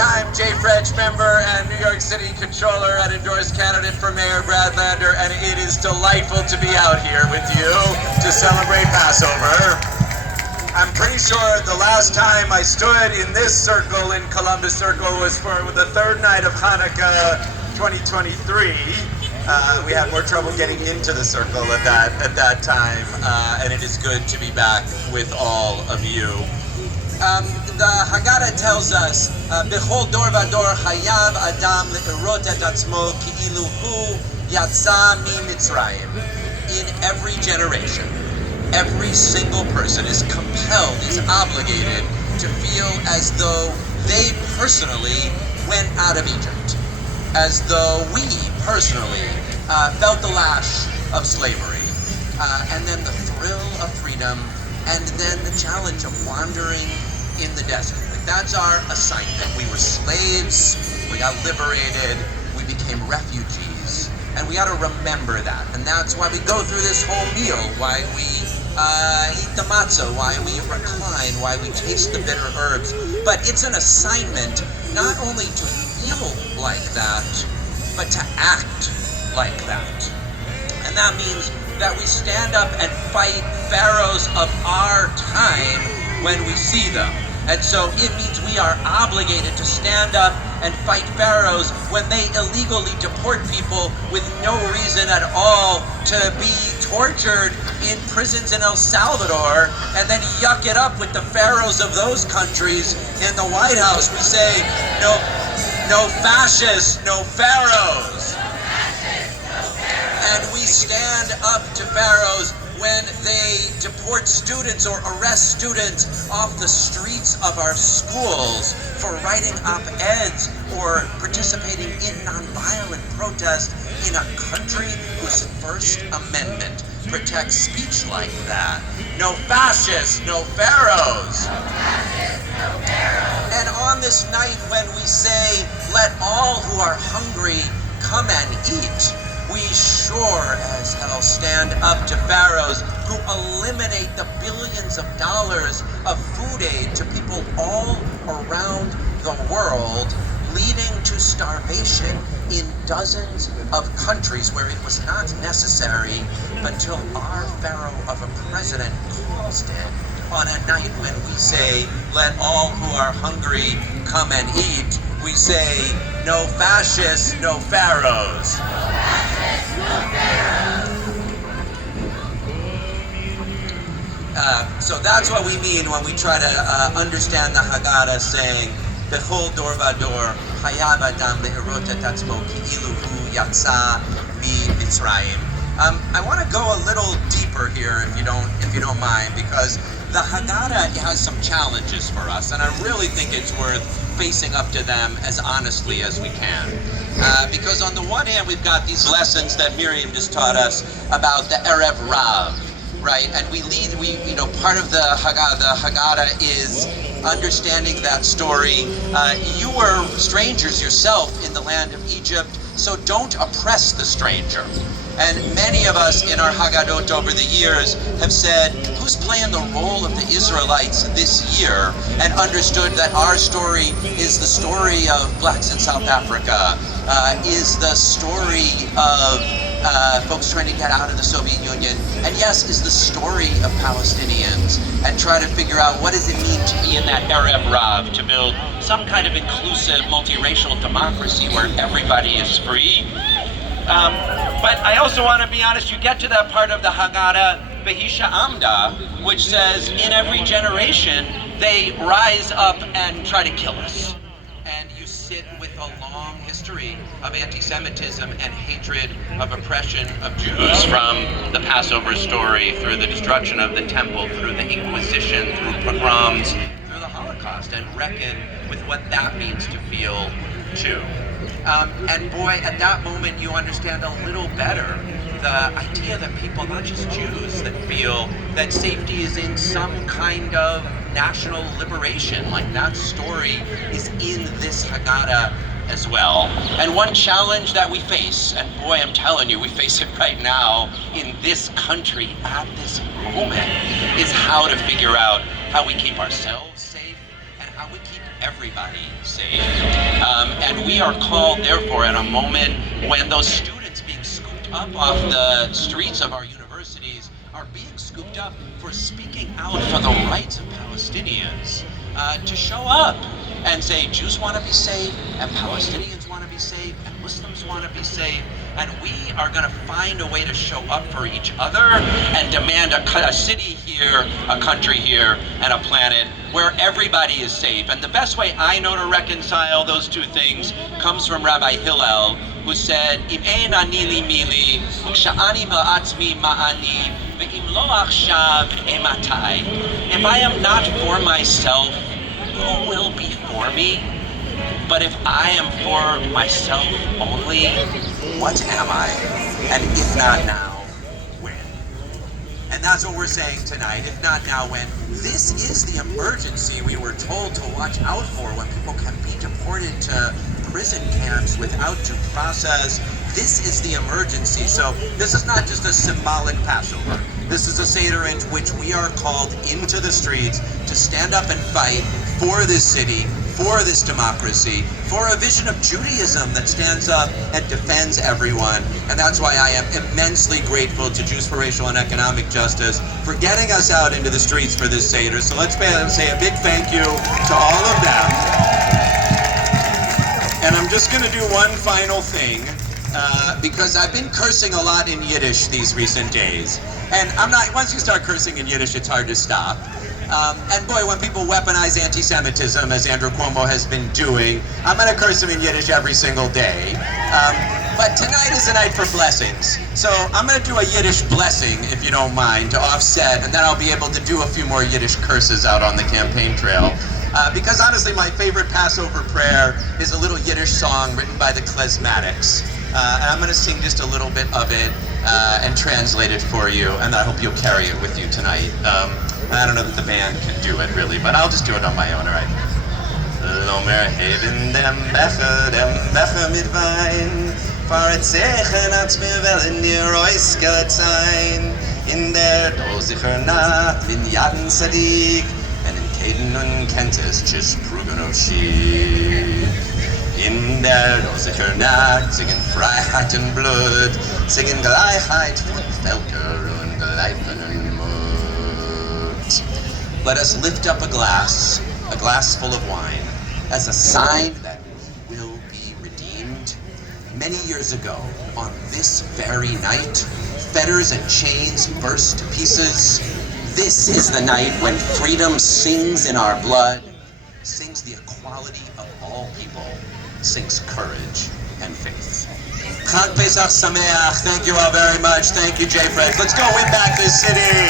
Two-time JFREJ member and New York City Comptroller and endorsed candidate for Mayor Brad Lander, and it is delightful to be out here with you to celebrate Passover. I'm pretty sure the last time I stood in this circle, in Columbus Circle, was for the third night of Hanukkah 2023. We had more trouble getting into the circle at that time, and it is good to be back with all of you. The Haggadah tells us, "Bechol dor vador hayav adam le'erot et atzmo ki'ilu hu yatsa miMitzrayim." In every generation, every single person is compelled, is obligated to feel as though they personally went out of Egypt, as though we personally felt the lash of slavery, and then the thrill of freedom, and then the challenge of wandering in the desert. Like, that's our assignment. We were slaves, we got liberated, we became refugees, and we got to remember that. And that's why we go through this whole meal, why we eat the matzah, why we recline, why we taste the bitter herbs. But it's an assignment not only to feel like that, but to act like that. And that means that we stand up and fight pharaohs of our time when we see them. And so it means we are obligated to stand up and fight pharaohs when they illegally deport people with no reason at all to be tortured in prisons in El Salvador, and then yuck it up with the pharaohs of those countries in the White House. We say, no fascists, no pharaohs. And we stand up to pharaohs when they deport students or arrest students off the streets of our schools for writing op-eds or participating in nonviolent protest in a country whose First Amendment protects speech like that. No fascists, no pharaohs. No fascists, no pharaohs. And on this night when we say, let all who are hungry come and eat, we sure as hell stand up to pharaohs who eliminate the billions of dollars of food aid to people all around the world, leading to starvation in dozens of countries where it was not necessary until our pharaoh of a president calls it on a night when we say, let all who are hungry come and eat. We say, no fascists, no pharaohs. No fascists, no pharaohs. So that's what we mean when we try to understand the Haggadah saying, Bechol dor vador hayav adam le'erot et atzmo ki'ilu hu yatsa miMitzrayim. I want to go a little deeper here, if you don't mind, because the Haggadah has some challenges for us, and I really think it's worth facing up to them as honestly as we can. Because on the one hand, we've got these lessons that Miriam just taught us about the Erev Rav, right? And part of the Haggadah is understanding that story. You were strangers yourself in the land of Egypt, so don't oppress the stranger. And many of us in our Haggadot over the years have said, who's playing the role of the Israelites this year? And understood that our story is the story of blacks in South Africa, is the story of folks trying to get out of the Soviet Union, and yes, is the story of Palestinians, and try to figure out what does it mean to be in that Erev Rav, to build some kind of inclusive, multiracial democracy where everybody is free. But I also want to be honest, you get to that part of the Haggadah, Behisha Amda, which says in every generation they rise up and try to kill us. And you sit with a long history of anti-Semitism and hatred of oppression of Jews, from the Passover story, through the destruction of the temple, through the Inquisition, through pogroms, through the Holocaust, and reckon with what that means to feel Jew. And boy, at that moment you understand a little better the idea that people, not just Jews, that feel that safety is in some kind of national liberation. Like, that story is in this Haggadah as well. And one challenge that we face, and boy, I'm telling you, we face it right now in this country at this moment, is how to figure out how we keep ourselves safe and how we keep everybody safe. And we are called, therefore, at a moment when those students being scooped up off the streets of our universities are being scooped up for speaking out for the rights of Palestinians, to show up and say Jews want to be safe, and Palestinians want to be safe, and Muslims want to be safe, and we are going to find a way to show up for each other and demand a city here, a country here, and a planet where everybody is safe. And the best way I know to reconcile those two things comes from Rabbi Hillel, who said, Im ein ani li mili, uksha'ani ba'atzmi ma'ani, ve'im lo achshav ematai. If I am not for myself, who will be for me? But if I am for myself only, what am I? And if not now, when? And that's what we're saying tonight. If not now, when? This is the emergency we were told to watch out for when people can be deported to prison camps without due process. This is the emergency. So this is not just a symbolic Passover. This is a Seder in which we are called into the streets to stand up and fight for this city, for this democracy, for a vision of Judaism that stands up and defends everyone. And that's why I am immensely grateful to Jews for Racial and Economic Justice for getting us out into the streets for this Seder. So let's say a big thank you to all of them. And I'm just going to do one final thing, because I've been cursing a lot in Yiddish these recent days. And once you start cursing in Yiddish, it's hard to stop. And boy, when people weaponize anti-Semitism, as Andrew Cuomo has been doing, I'm going to curse him in Yiddish every single day. But tonight is a night for blessings. So I'm going to do a Yiddish blessing, if you don't mind, to offset, and then I'll be able to do a few more Yiddish curses out on the campaign trail. Because honestly, my favorite Passover prayer is a little Yiddish song written by the Klezmatics. And I'm going to sing just a little bit of it and translate it for you, and I hope you'll carry it with you tonight. I don't know that the band can do it really, but I'll just do it on my own, all right? Lomer heben dem Becher mit Wein, faretzechen als mir wellen dir oisket sein, in der dosicher Nacht, in Yaden Sadiq, en in Kaden und Kentes, tschis Prugen of Sheep. In der dosicher Nacht, singen Freiheit und Blut, singen Gleichheit von Völker und Gleifen und Mut. Let us lift up a glass full of wine, as a sign that we will be redeemed. Many years ago, on this very night, fetters and chains burst to pieces. This is the night when freedom sings in our blood, sings the equality of all people, sings courage and faith. Chag Pesach Sameach. Thank you all very much. Thank you, JFREJ. Let's go win back this city.